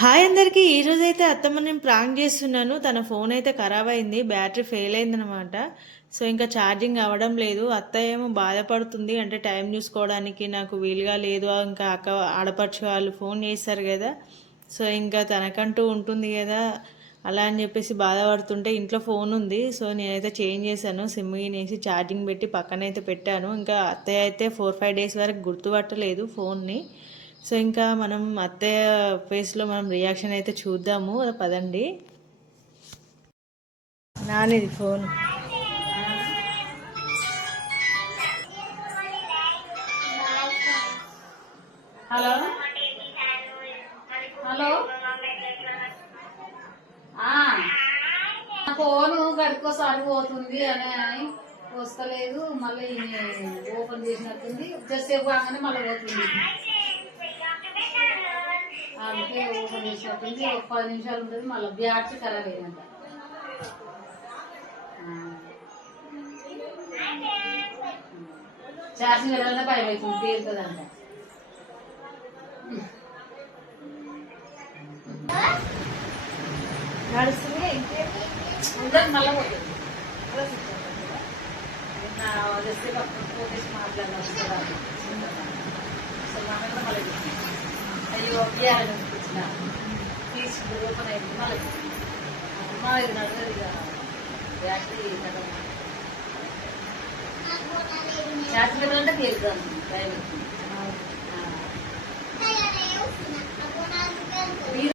Hi అందరికీ. ఈరోజు అయితే అత్తమ్మ నేను ప్రాంక్ చేస్తున్నాను. తన ఫోన్ అయితే ఖరాబ్ అయింది. బ్యాటరీ ఫెయిల్ అయిందనమాట సో ఇంకా ఛార్జింగ్ అవ్వడం లేదు. అత్త ఏమో బాధపడుతుంది. అంటే టైం చూసుకోవడానికి నాకు వీలుగా లేదు. ఇంకా అక్క ఆడపడుచు వాళ్ళు ఫోన్ చేస్తారు కదా. సో ఇంకా తనకంటూ ఉంటుంది కదా. అలా అని చెప్పేసి బాధపడుతుంటే ఇంట్లో ఫోన్ ఉంది. సో నేనైతే చేంజ్ చేశాను. సిమ్ వేసి ఛార్జింగ్ పెట్టి పక్కనైతే పెట్టాను. ఇంకా అత్తయ్య అయితే ఫోర్ ఫైవ్ డేస్ వరకు గుర్తుపట్టలేదు ఫోన్ని. సో ఇంకా మనం అత్తయ్య ఫేస్లో మనం రియాక్షన్ అయితే చూద్దాము. పదండి. నానిది ఫోన్. హలో? హలో? ఫోను గడికోసారి పోతుంది అని వస్తలేదు. మళ్ళీ ఓపెన్ చేసినట్టుంది. జస్ట్ కాగానే మళ్ళీ పోతుంది. అందుకే ఓపెన్ చేసినట్టుంది ఒక పది నిమిషాలు ఉంటుంది. మళ్ళీ బ్యాటరీ ఖరాబ్ అయ్యిందంట ఛార్జింగ్ వెళ్ళాలంటే భయం అవుతుంది. పేరుతుందంట నడుస్తుంది. ఉండదు మళ్ళీ పోతుంది వదిలేస్తే పక్కన మాట్లాడాలి అసలు మన కూడా మళ్ళీ చెప్పింది. అయ్యో బియ్యాలు అనిపించిన తీసి మళ్ళీ మా ఇది నడవదు కదా టైం